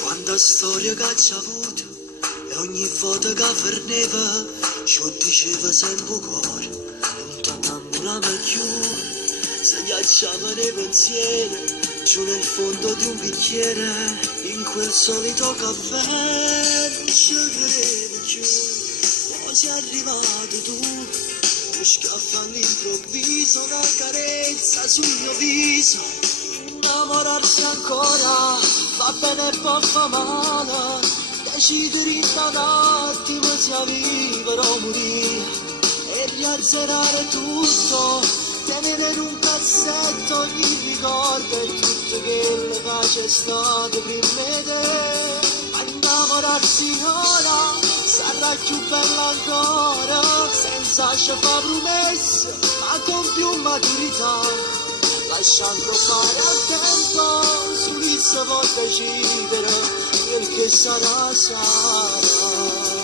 Quanta storia che ci ha avuto e ogni volta che ferneva ci diceva sempre il cuore, non ti innamorava più, se ghiacciava nei pensieri, giù nel fondo di un bicchiere, in quel solito caffè, non ci credevo più, poi sei arrivato tu, mi scaffa all'improvviso una carezza sul mio viso, innamorarsi ancora, va bene e poi fa male, decidere in un attimo sia vivere o morire, e riazzerare tutto, tenere in un cassetto ogni ricordo e tutto che c'è stato prima di te, a innamorarsi ora, sarà più bella ancora, senza fare promesse, ma con più maturità, lasciando fare al tempo, su chi si può decidere, quel che sarà sarà.